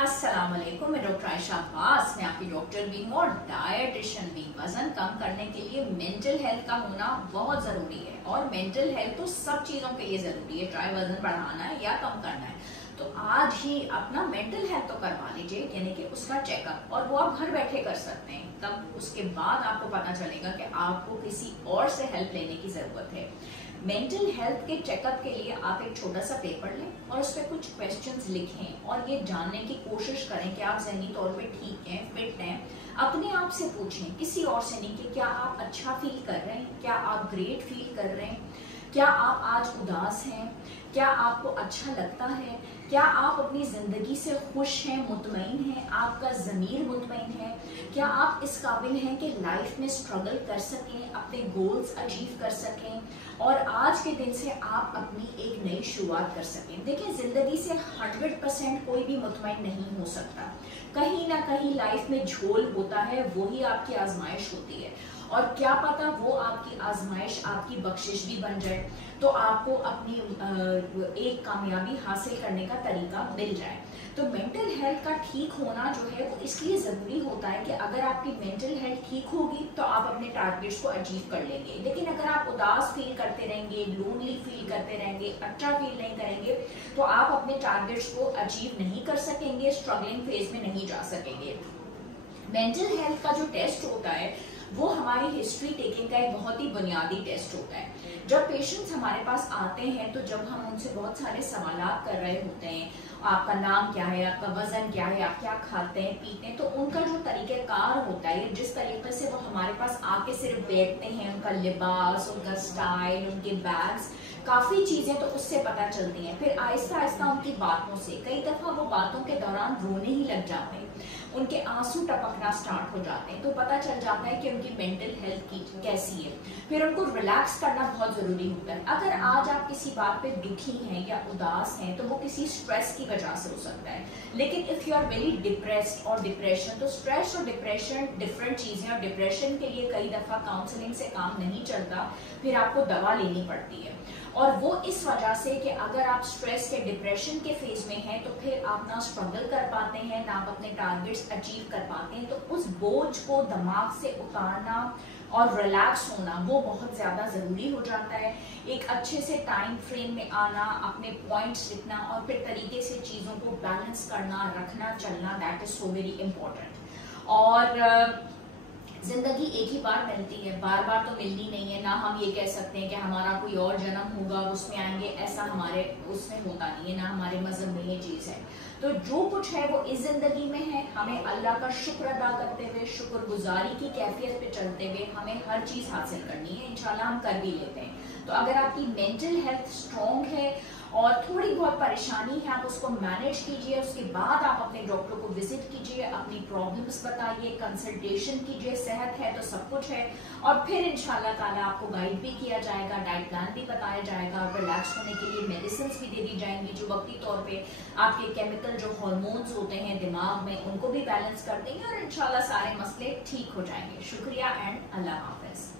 अस्सलाम वालेकुम, मैं डॉक्टर आयशा अब्बास। मैं आपकी डॉक्टर भी हूँ और डायटिशियन भी। वजन कम करने के लिए मेंटल हेल्थ का होना बहुत जरूरी है और मेंटल हेल्थ तो सब चीजों के लिए जरूरी है, चाहे वजन बढ़ाना है या कम करना है। तो आज ही अपना मेंटल हेल्थ तो करवा लीजिए, यानी कि उसका चेकअप, और वो आप घर बैठे कर सकते हैं। तब उसके बाद आपको पता चलेगा कि आपको किसी और से हेल्प लेने की जरूरत है। मेंटल हेल्थ के चेकअप के लिए आप एक छोटा सा पेपर लें और उस पर कुछ क्वेश्चंस लिखें और ये जानने की कोशिश करें कि आप ज़हनी तौर पे ठीक हैं, फिट हैं। अपने आप से पूछें, किसी और से नहीं, कि क्या आप अच्छा फील कर रहे हैं, क्या आप ग्रेट फील कर रहे हैं, क्या आप आज उदास हैं, क्या आपको अच्छा लगता है, क्या आप अपनी जिंदगी से खुश हैं, मुतमईन हैं, आपका ज़मीर मुतमईन है, क्या आप इस काबिल हैं कि लाइफ में स्ट्रगल कर सकें, अपने गोल्स अचीव कर सकें और आज के दिन से आप अपनी एक नई शुरुआत कर सकें। देखिए, जिंदगी से 100% कोई भी मुतमईन नहीं हो सकता। कहीं ना कहीं लाइफ में झोल होता है, वही आपकी आजमाइश होती है और क्या पता वो आपकी आजमाइश आपकी बख्शिश भी बन जाए, तो आपको अपनी एक कामयाबी हासिल करने का तरीका मिल जाए। तो मेंटल हेल्थ का ठीक होना जो है वो इसलिए जरूरी होता है कि अगर आपकी मेंटल हेल्थ ठीक होगी तो आप अपने टारगेट्स को अचीव कर लेंगे। लेकिन अगर आप उदास फील करते रहेंगे, लोनली फील करते रहेंगे, अच्छा फील नहीं करेंगे, तो आप अपने टारगेट्स को अचीव नहीं कर सकेंगे, स्ट्रगलिंग फेज में नहीं जा सकेंगे। मेंटल हेल्थ का जो टेस्ट होता है वो हमारी हिस्ट्री टेकिंग का एक बहुत ही बुनियादी टेस्ट होता है। जब पेशेंट्स हमारे पास आते हैं तो जब हम उनसे बहुत सारे सवालात कर रहे होते हैं, आपका नाम क्या है, आपका वजन क्या है, आप क्या खाते हैं पीते हैं, तो उनका जो तरीकेकार होता है, जिस तरीके से वो हमारे पास आके सिर्फ बैठते हैं, उनका लिबास, उनका स्टाइल, उनके बैग्स, काफी चीजें तो उससे पता चलती हैं। फिर आहिस्ता आहिस्ता उनकी बातों से, कई दफा वो बातों के दौरान रोने ही लग जाते हैं, उनके आंसू टपकना स्टार्ट हो जाते हैं, तो पता चल जाता है कि उनकी मेंटल हेल्थ की कैसी है। फिर उनको रिलैक्स करना बहुत जरूरी होता है। अगर आज आप किसी बात पे दुखी हैं या उदास हैं तो वो किसी स्ट्रेस की वजह से हो सकता है, लेकिन if you are very depressed और डिप्रेशन, तो स्ट्रेस और डिप्रेशन डिफरेंट चीजें, और डिप्रेशन के लिए कई दफा काउंसलिंग से काम नहीं चलता, फिर आपको दवा लेनी पड़ती है। और वो इस वजह से कि अगर आप स्ट्रेस या डिप्रेशन के फेज में हैं तो फिर आप ना स्ट्रगल कर पाते हैं, ना आप अपने टारगेट्स अचीव कर पाते हैं। तो उस बोझ को दिमाग से उतारना और रिलैक्स होना वो बहुत ज्यादा जरूरी हो जाता है। एक अच्छे से टाइम फ्रेम में आना, अपने पॉइंट्स लिखना और फिर तरीके से चीजों को बैलेंस करना, रखना, चलना, that is so very important. और जिंदगी एक ही बार मिलती है, बार बार तो मिलनी नहीं है। ना हम ये कह सकते हैं कि हमारा कोई और जन्म होगा उसमें आएंगे, ऐसा हमारे उसमें होता नहीं है, ना हमारे मजहब में ये चीज है। तो जो कुछ है वो इस जिंदगी में है, हमें अल्लाह का शुक्र अदा करते हुए, शुक्रगुजारी की कैफियत पे चलते हुए हमें हर चीज हासिल करनी है। इंशाल्लाह हम कर भी लेते हैं। तो अगर आपकी मेंटल हेल्थ स्ट्रॉन्ग है और थोड़ी बहुत परेशानी है, आप उसको मैनेज कीजिए। उसके बाद आप अपने डॉक्टर को विजिट कीजिए, अपनी प्रॉब्लम्स बताइए, कंसल्टेशन कीजिए। सेहत है तो सब कुछ है। और फिर इंशाल्लाह ताला आपको गाइड भी किया जाएगा, डाइट प्लान भी बताया जाएगा, और रिलैक्स होने के लिए मेडिसिन भी दे दी जाएंगी जो वक्ती तौर पे आपके केमिकल जो हार्मोन्स होते हैं दिमाग में उनको भी बैलेंस कर देंगे और इंशाल्लाह सारे मसले ठीक हो जाएंगे। शुक्रिया एंड अल्लाह हाफिज।